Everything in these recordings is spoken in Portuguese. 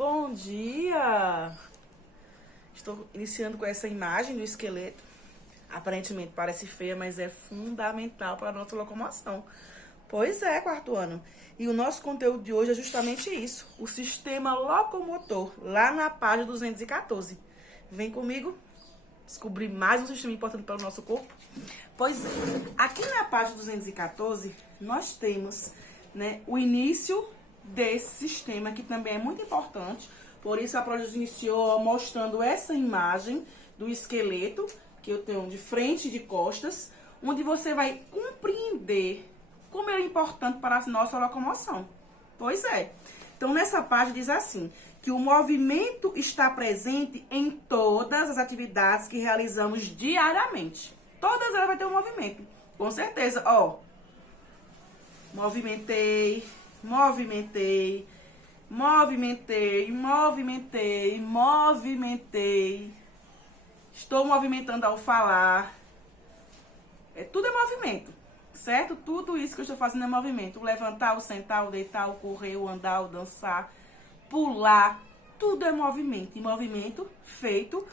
Bom dia! Estou iniciando com essa imagem do esqueleto. Aparentemente parece feia, mas é fundamental para a nossa locomoção. Pois é, quarto ano. E o nosso conteúdo de hoje é justamente isso: o sistema locomotor, lá na página 214. Vem comigo descobrir mais um sistema importante para o nosso corpo? Pois é, aqui na página 214, nós temos, o início desse sistema, que também é muito importante. Por isso a Prodigy iniciou mostrando essa imagem do esqueleto, que eu tenho de frente e de costas, onde você vai compreender como ele é importante para a nossa locomoção. Pois é. Então, nessa página diz assim, que o movimento está presente em todas as atividades que realizamos diariamente. Todas elas vai ter um movimento. Com certeza, ó. Movimentei, movimentei, movimentei, movimentei, movimentei. Estou movimentando ao falar. Tudo é movimento, certo? Tudo isso que eu estou fazendo é movimento. O levantar, o sentar, o deitar, o correr, o andar, o dançar, pular. Tudo é movimento. E movimento feito,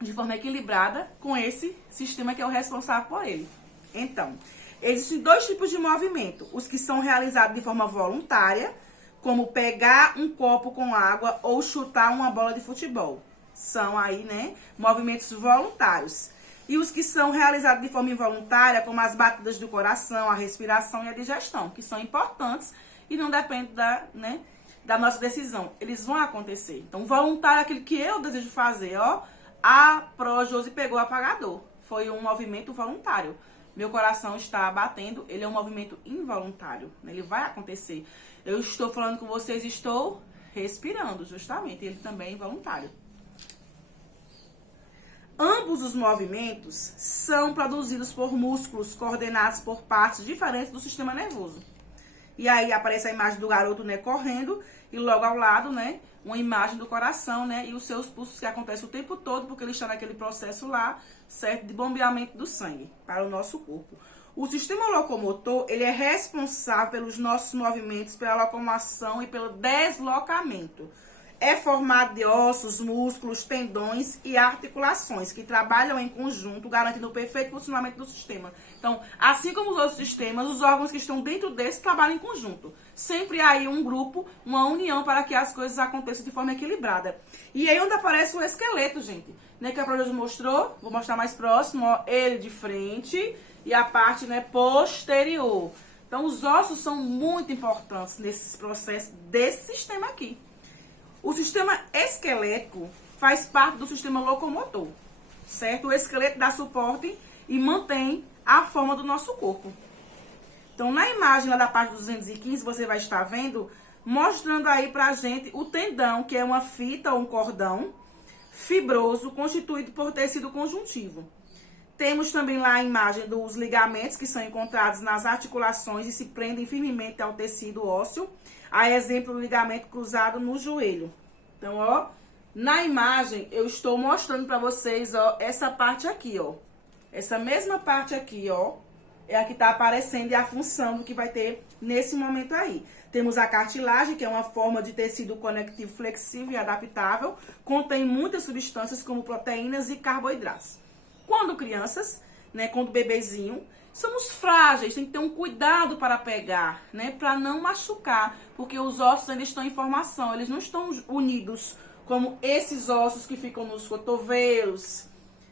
de forma equilibrada com esse sistema que é o responsável por ele. Então, existem dois tipos de movimento. Os que são realizados de forma voluntária, como pegar um copo com água ou chutar uma bola de futebol. São aí, movimentos voluntários. E os que são realizados de forma involuntária, como as batidas do coração, a respiração e a digestão, que são importantes e não dependem da nossa decisão. Eles vão acontecer. Então, voluntário é aquilo que eu desejo fazer, ó. A Prodigy pegou o apagador. Foi um movimento voluntário. Meu coração está batendo, ele é um movimento involuntário. Ele vai acontecer. Eu estou falando com vocês, estou respirando, justamente. Ele também é involuntário. Ambos os movimentos são produzidos por músculos coordenados por partes diferentes do sistema nervoso. E aí aparece a imagem do garoto, correndo, e logo ao lado, uma imagem do coração, e os seus pulsos que acontecem o tempo todo, porque ele está naquele processo lá, certo, de bombeamento do sangue para o nosso corpo. O sistema locomotor, ele é responsável pelos nossos movimentos, pela locomoção e pelo deslocamento. É formado de ossos, músculos, tendões e articulações que trabalham em conjunto, garantindo o perfeito funcionamento do sistema. Então, assim como os outros sistemas, os órgãos que estão dentro desse trabalham em conjunto. Sempre há aí um grupo, uma união para que as coisas aconteçam de forma equilibrada. E aí onde aparece o esqueleto, gente, que a Prodigy mostrou, vou mostrar mais próximo, ó, ele de frente e a parte, posterior. Então, os ossos são muito importantes nesse processo desse sistema aqui. O sistema esquelético faz parte do sistema locomotor, certo? O esqueleto dá suporte e mantém a forma do nosso corpo. Então, na imagem lá da página 215, você vai estar vendo, mostrando aí pra gente o tendão, que é uma fita ou um cordão fibroso constituído por tecido conjuntivo. Temos também lá a imagem dos ligamentos que são encontrados nas articulações e se prendem firmemente ao tecido ósseo. A exemplo do ligamento cruzado no joelho. Então, ó, na imagem eu estou mostrando para vocês, ó, essa parte aqui, ó. Essa mesma parte aqui, ó, é a que está aparecendo e a função do que vai ter nesse momento aí. Temos a cartilagem, que é uma forma de tecido conectivo flexível e adaptável, contém muitas substâncias como proteínas e carboidratos. Quando crianças, quando bebezinho, somos frágeis, tem que ter um cuidado para pegar, para não machucar, porque os ossos ainda estão em formação, eles não estão unidos como esses ossos que ficam nos cotovelos,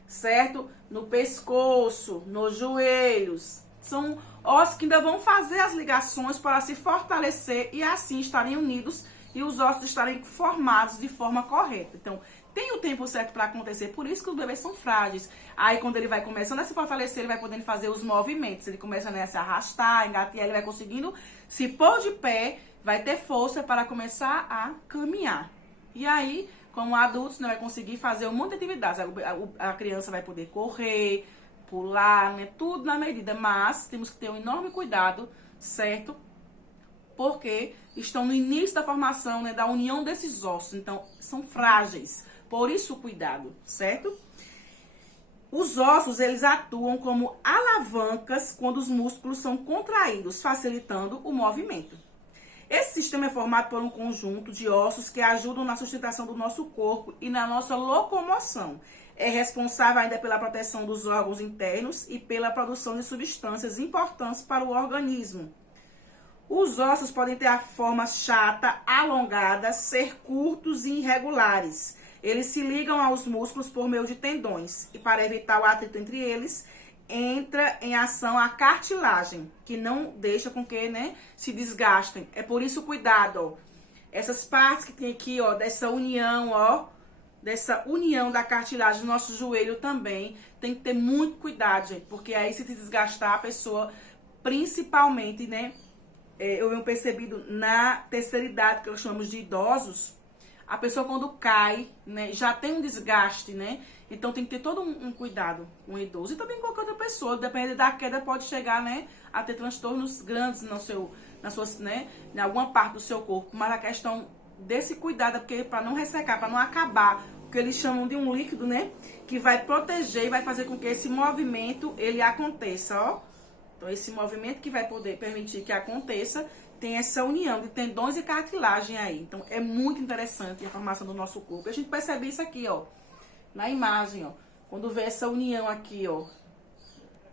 certo? No pescoço, nos joelhos. São ossos que ainda vão fazer as ligações para se fortalecer e assim estarem unidos e os ossos estarem formados de forma correta. Então, tem o tempo certo para acontecer, por isso que os bebês são frágeis. Aí, quando ele vai começando a se fortalecer, ele vai podendo fazer os movimentos. Ele começa a se arrastar, engatear, ele vai conseguindo se pôr de pé, vai ter força para começar a caminhar. E aí, como adultos, vai conseguir fazer um monte de atividades. A criança vai poder correr, pular, tudo na medida. Mas temos que ter um enorme cuidado, certo? Porque estão no início da formação, da união desses ossos. Então, são frágeis. Por isso, cuidado, certo? Os ossos, eles atuam como alavancas quando os músculos são contraídos, facilitando o movimento. Esse sistema é formado por um conjunto de ossos que ajudam na sustentação do nosso corpo e na nossa locomoção. É responsável ainda pela proteção dos órgãos internos e pela produção de substâncias importantes para o organismo. Os ossos podem ter a forma chata, alongada, ser curtos e irregulares. Eles se ligam aos músculos por meio de tendões e, para evitar o atrito entre eles, entra em ação a cartilagem, que não deixa com que, né, se desgastem. É por isso cuidado, ó. Essas partes que tem aqui, ó, dessa união, ó, dessa união da cartilagem do nosso joelho também, tem que ter muito cuidado, gente, porque aí se desgastar a pessoa, principalmente, né, eu venho percebido na terceira idade, que nós chamamos de idosos, a pessoa quando cai, né, já tem um desgaste, né? Então tem que ter todo um cuidado com o idoso e também com qualquer outra pessoa. Dependendo da queda, pode chegar, né, a ter transtornos grandes né, em alguma parte do seu corpo. Mas a questão desse cuidado é porque para não ressecar, para não acabar, o que eles chamam de um líquido, né, que vai proteger e vai fazer com que esse movimento ele aconteça, ó. Então esse movimento que vai poder permitir que aconteça tem essa união de tendões e cartilagem aí. Então, é muito interessante a formação do nosso corpo. A gente percebe isso aqui, ó, na imagem, ó. Quando vê essa união aqui, ó.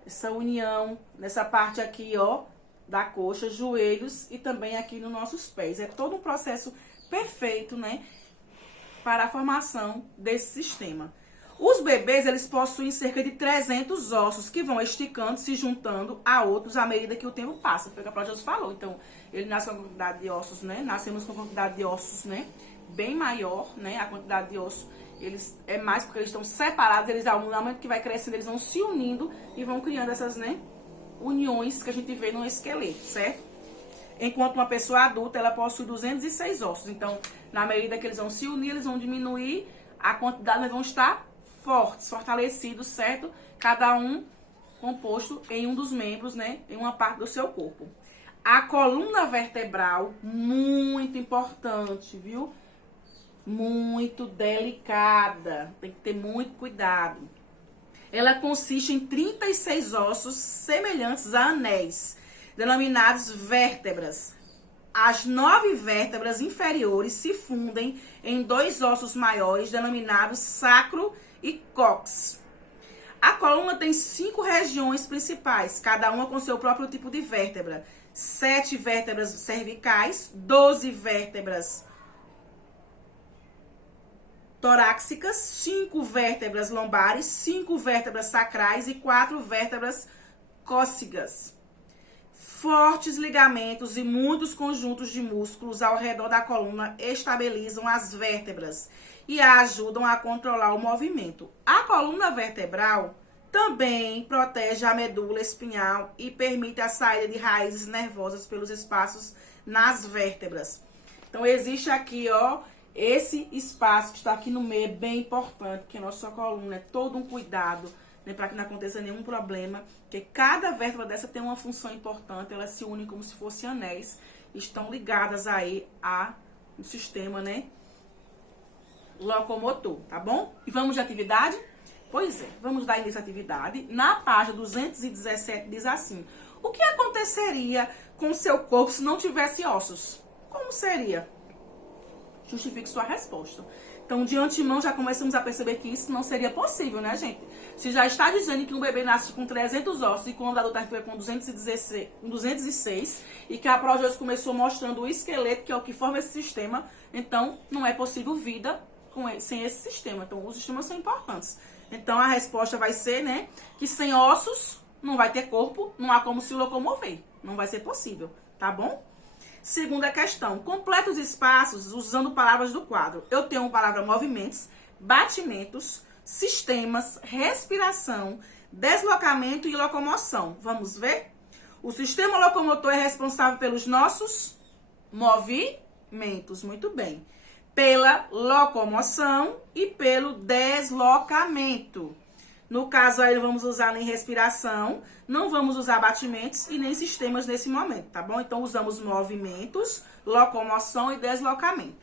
Essa união nessa parte aqui, ó, da coxa, joelhos e também aqui nos nossos pés. É todo um processo perfeito, né, para a formação desse sistema. Os bebês, eles possuem cerca de 300 ossos que vão esticando, se juntando a outros à medida que o tempo passa. Foi o que a Projetos falou. Então, ele nasce com a quantidade de ossos, né? Nascemos com a quantidade de ossos, né, bem maior, né? A quantidade de ossos, eles é mais porque eles estão separados. Eles, ao momento que vai crescendo, eles vão se unindo e vão criando essas, né, uniões que a gente vê no esqueleto, certo? Enquanto uma pessoa adulta, ela possui 206 ossos. Então, na medida que eles vão se unir, eles vão diminuir, a quantidade, eles vão estar fortes, fortalecidos, certo? Cada um composto em um dos membros, né? Em uma parte do seu corpo. A coluna vertebral, muito importante, viu? Muito delicada. Tem que ter muito cuidado. Ela consiste em 36 ossos semelhantes a anéis, denominados vértebras. As 9 vértebras inferiores se fundem em 2 ossos maiores, denominados sacro e cóccix. A coluna tem 5 regiões principais, cada uma com seu próprio tipo de vértebra. 7 vértebras cervicais, 12 vértebras torácicas, 5 vértebras lombares, 5 vértebras sacrais e 4 vértebras cócegas. Fortes ligamentos e muitos conjuntos de músculos ao redor da coluna estabilizam as vértebras e a ajudam a controlar o movimento. A coluna vertebral também protege a medula espinhal e permite a saída de raízes nervosas pelos espaços nas vértebras. Então, existe aqui, ó, esse espaço que está aqui no meio, é bem importante, porque a nossa coluna é todo um cuidado, né, para que não aconteça nenhum problema, porque cada vértebra dessa tem uma função importante, elas se unem como se fossem anéis, estão ligadas aí ao sistema, né, locomotor, tá bom? E vamos de atividade? Pois é, vamos dar início à atividade. Na página 217 diz assim: o que aconteceria com o seu corpo se não tivesse ossos? Como seria? Justifique sua resposta. Então, de antemão, já começamos a perceber que isso não seria possível, né, gente? Se já está dizendo que um bebê nasce com 300 ossos e quando o adulto foi com 206 e que a Projetos começou mostrando o esqueleto, que é o que forma esse sistema, então não é possível vida sem esse sistema. Então, os sistemas são importantes. Então, a resposta vai ser, né, que sem ossos não vai ter corpo, não há como se locomover. Não vai ser possível, tá bom? Segunda questão. Completa os espaços usando palavras do quadro. Eu tenho a palavra movimentos, batimentos, sistemas, respiração, deslocamento e locomoção. Vamos ver? O sistema locomotor é responsável pelos nossos movimentos. Muito bem. Pela locomoção e pelo deslocamento. No caso aí, vamos usar nem respiração, não vamos usar batimentos e nem sistemas nesse momento, tá bom? Então, usamos movimentos, locomoção e deslocamento.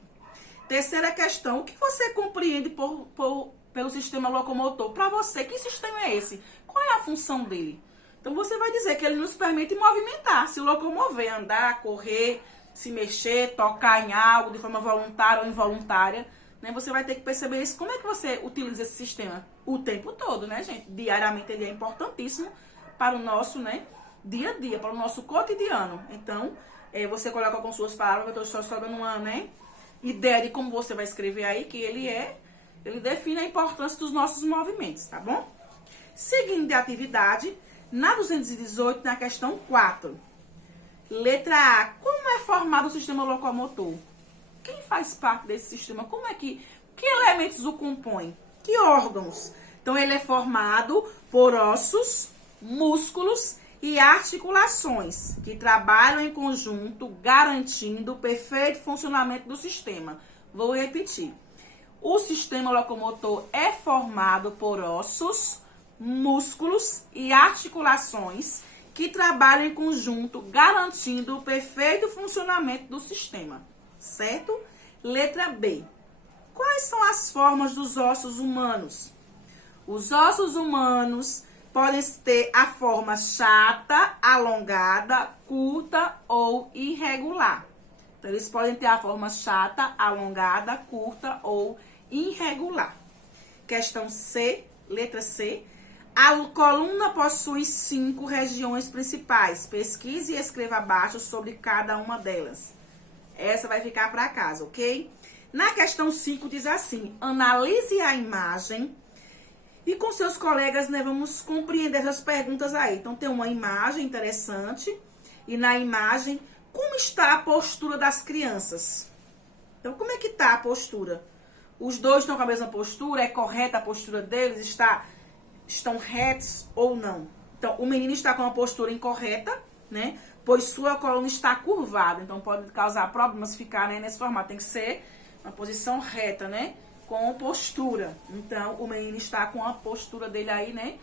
Terceira questão, o que você compreende pelo sistema locomotor? Para você, que sistema é esse? Qual é a função dele? Então, você vai dizer que ele nos permite movimentar, se locomover, andar, correr, se mexer, tocar em algo de forma voluntária ou involuntária, né? Você vai ter que perceber isso. Como é que você utiliza esse sistema? O tempo todo, né, gente? Diariamente ele é importantíssimo para o nosso, né, dia a dia, para o nosso cotidiano. Então, você coloca com suas palavras, eu estou só dando uma, né, ideia de como você vai escrever aí, que ele define a importância dos nossos movimentos, tá bom? Seguindo de atividade, na 218, na questão 4. Letra A. Como é formado o sistema locomotor? Quem faz parte desse sistema? Que elementos o compõem? Que órgãos? Então, ele é formado por ossos, músculos e articulações, que trabalham em conjunto, garantindo o perfeito funcionamento do sistema. Vou repetir. O sistema locomotor é formado por ossos, músculos e articulações que trabalham em conjunto, garantindo o perfeito funcionamento do sistema, certo? Letra B. Quais são as formas dos ossos humanos? Os ossos humanos podem ter a forma chata, alongada, curta ou irregular. Então, eles podem ter a forma chata, alongada, curta ou irregular. Questão C, letra C. A coluna possui 5 regiões principais. Pesquise e escreva abaixo sobre cada uma delas. Essa vai ficar para casa, ok? Na questão 5 diz assim: analise a imagem e com seus colegas, né, vamos compreender essas perguntas aí. Então, tem uma imagem interessante e na imagem, como está a postura das crianças? Então, como é que está a postura? Os dois estão com a mesma postura? É correta a postura deles? Estão retos ou não? Então, o menino está com uma postura incorreta, né? Pois sua coluna está curvada. Então, pode causar problemas ficar, né, nesse formato. Tem que ser uma posição reta, né? Com postura. Então, o menino está com a postura dele aí, né?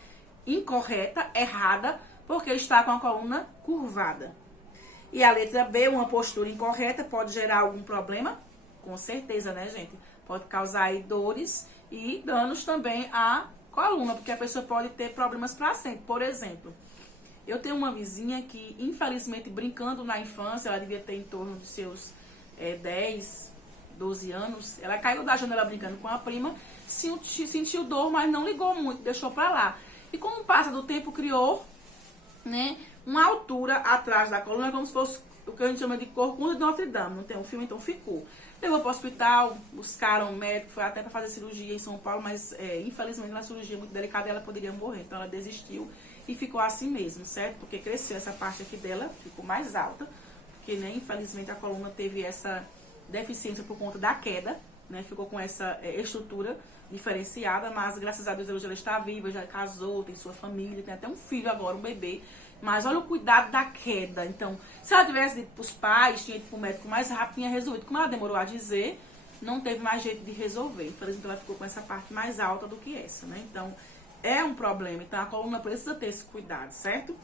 Incorreta, errada, porque está com a coluna curvada. E a letra B, uma postura incorreta, pode gerar algum problema? Com certeza, né, gente? Pode causar aí dores e danos também à coluna, porque a pessoa pode ter problemas para sempre. Por exemplo, eu tenho uma vizinha que, infelizmente, brincando na infância, ela devia ter em torno dos seus 10, 12 anos, ela caiu da janela brincando com a prima, sentiu dor, mas não ligou muito, deixou pra lá. E com o passar do tempo, criou, né, uma altura atrás da coluna, como se fosse o que a gente chama de corcunda de Notre Dame. Não tem um filme, então ficou. Levou para o hospital, buscaram um médico, foi até para fazer cirurgia em São Paulo, mas infelizmente na cirurgia muito delicada ela poderia morrer. Então ela desistiu e ficou assim mesmo, certo? Porque cresceu essa parte aqui dela, ficou mais alta, porque, né, infelizmente a coluna teve essa deficiência por conta da queda, né? Ficou com essa estrutura diferenciada, mas graças a Deus hoje ela está viva, já casou, tem sua família, tem até um filho agora, um bebê. Mas olha o cuidado da queda. Então, se ela tivesse dito para os pais, tinha ido para o médico mais rápido, tinha resolvido. Como ela demorou a dizer, não teve mais jeito de resolver. Infelizmente, ela ficou com essa parte mais alta do que essa, né? Então, é um problema. Então, a coluna precisa ter esse cuidado, certo?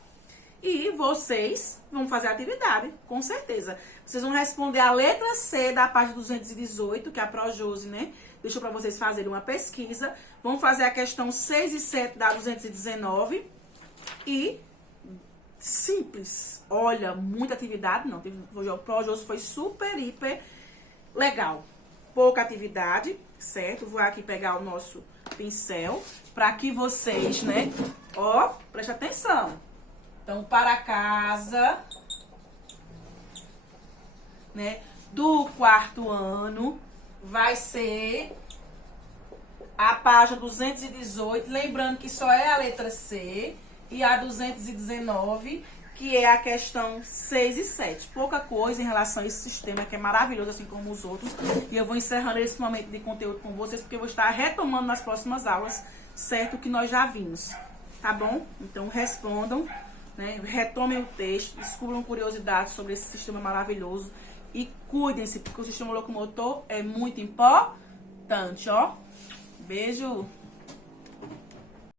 E vocês vão fazer a atividade, com certeza. Vocês vão responder a letra C da página 218, que a Projose, né, deixou para vocês fazerem uma pesquisa. Vão fazer a questão 6 e 7 da 219. E simples. Olha, muita atividade, não. O Projose foi super, hiper legal. Pouca atividade, certo? Vou aqui pegar o nosso pincel para que vocês, né, ó, preste atenção. Então, para casa, né, do 4º ano, vai ser a página 218, lembrando que só é a letra C, e a 219, que é a questão 6 e 7. Pouca coisa em relação a esse sistema, que é maravilhoso, assim como os outros. E eu vou encerrando esse momento de conteúdo com vocês, porque eu vou estar retomando nas próximas aulas, certo? Que nós já vimos, tá bom? Então, respondam, né? Retomem o texto, descubram curiosidades sobre esse sistema maravilhoso e cuidem-se, porque o sistema locomotor é muito importante, ó. Beijo!